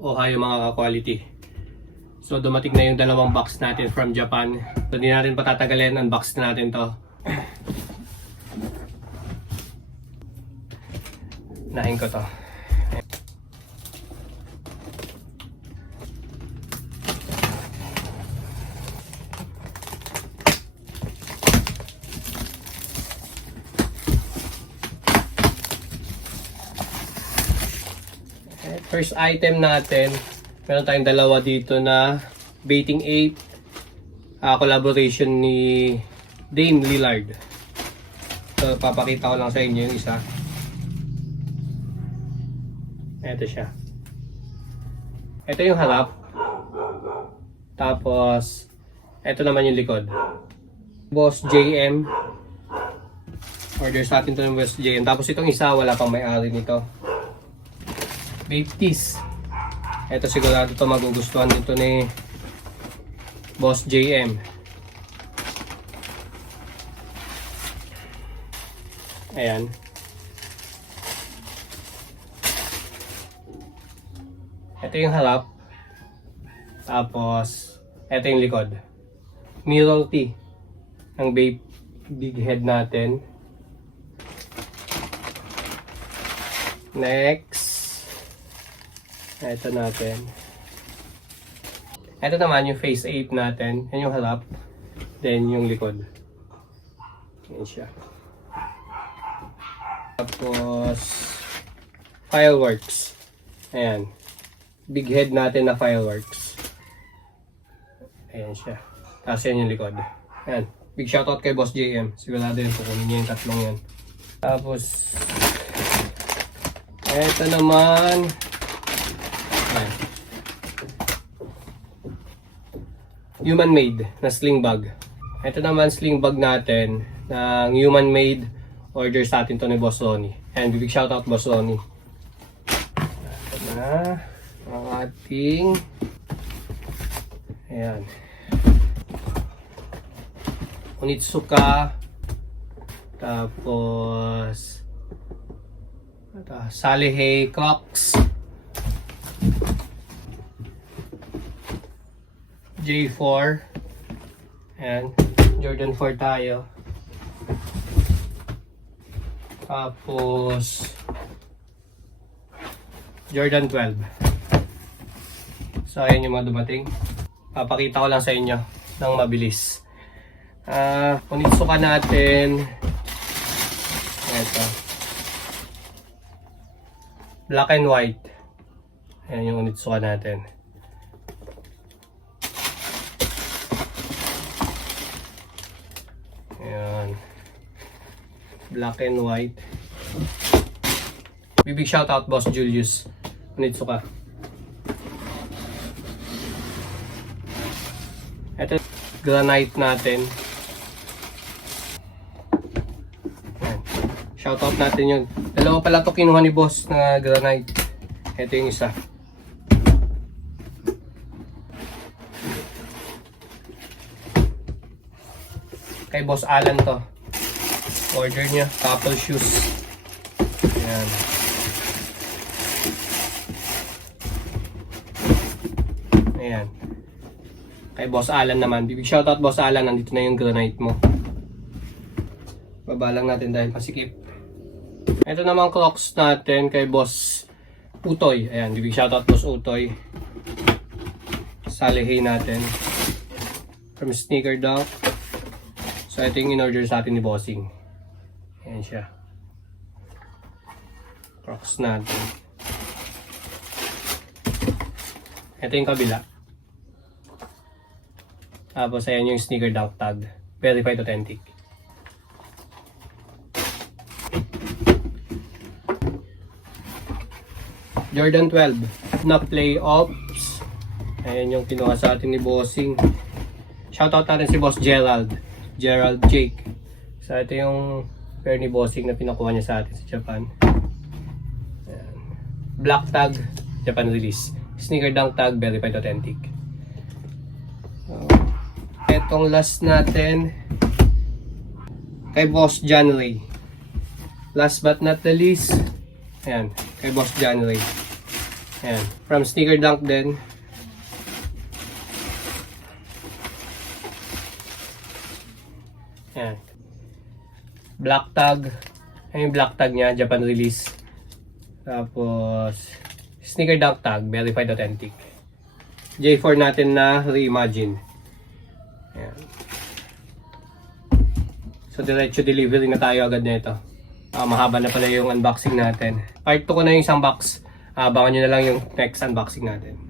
Ohio mga ka-quality. So dumating na yung dalawang box natin from Japan. So hindi natin patatagalin, unbox na natin to. Nahin ko to. First item natin, meron tayong dalawa dito na Baiting Ape collaboration ni Dame Lillard. So papakita ko lang sa inyo yung isa. Ito siya. Ito yung harap. Tapos ito naman yung likod. Boss JM. Order sa atin to ng Boss JM. Tapos itong isa wala pang may-ari nito. Vape tees. Ito sigurado to magugustuhan nito ni Boss JM. Ayan. Ito yung harap. Tapos ito yung likod. Mirror tee ang vape big head natin. Next, ito natin. Ito naman yung face ape natin. Yan yung harap. Then yung likod. Yan siya. Tapos fireworks. Ayan. Big head natin na fireworks. Ayan siya. Tapos yan yung likod. Ayan. Big shoutout kay Boss JM. Sigurado yun. Kukunin niya yung tatlong yan. Tapos ito naman. Ayan. Human made na sling bag. Ito naman sling bag natin ng human made. Order sa atin to ni Boss Ronnie. And big shoutout Boss Ronnie. Ito na ang ating ayan Onitsuka. Tapos ito, Salihei Crocs J4. Ayan, Jordan 4 tayo. Tapos Jordan 12. So ayan yung mga dumating. Papakita ko lang sa inyo ng mabilis. Onitsuka natin. Ito. Black and white. Ayan yung Onitsuka natin. Ayan. Black and white. Big shoutout Boss Julius. Onitsuka. Ito granite natin. Ayan. Shoutout natin yun. Dalawa pala to kinuha ni Boss na granite. Ito yung isa. Kay Boss Alan to. Order niya. Couple shoes. Ayan. Ayan. Kay Boss Alan naman. Big shoutout Boss Alan. Nandito na yung granite mo. Baba lang natin dahil pasikip. Ito naman Crocs natin kay Boss Utoy. Ayan. Big shoutout Boss Utoy. Salihei natin. From Sneaker Dunk. So ito yung in-order sa atin ni Bossing. Ayan siya. Crocs natin. Ito yung kabila. Tapos ayan yung Sneaker Dunk tag. Verified authentic. Jordan 12 na playoffs. Ayan yung kinuha sa atin ni Bossing. Shoutout natin si Boss Gerald Jake. So ito yung pair ni Bossing na pinakuha niya sa atin sa Japan. Ayan. Black tag, Japan release. Sneaker Dunk tag, verified authentic. So, etong last natin kay Boss John Ray. Last but not the least, ayan, kay Boss John Ray. Ayan. From Sneaker Dunk din. Ayan. Black tag. Ayan yung black tag niya, Japan release. Tapos, Sneaker Dunk tag, verified authentic. J4 natin na reimagine. Ayan. So, diretso delivery na tayo agad nito. Mahaba na pala yung unboxing natin. Part 2 ko na yung isang box. Abangan nyo na lang yung next unboxing natin.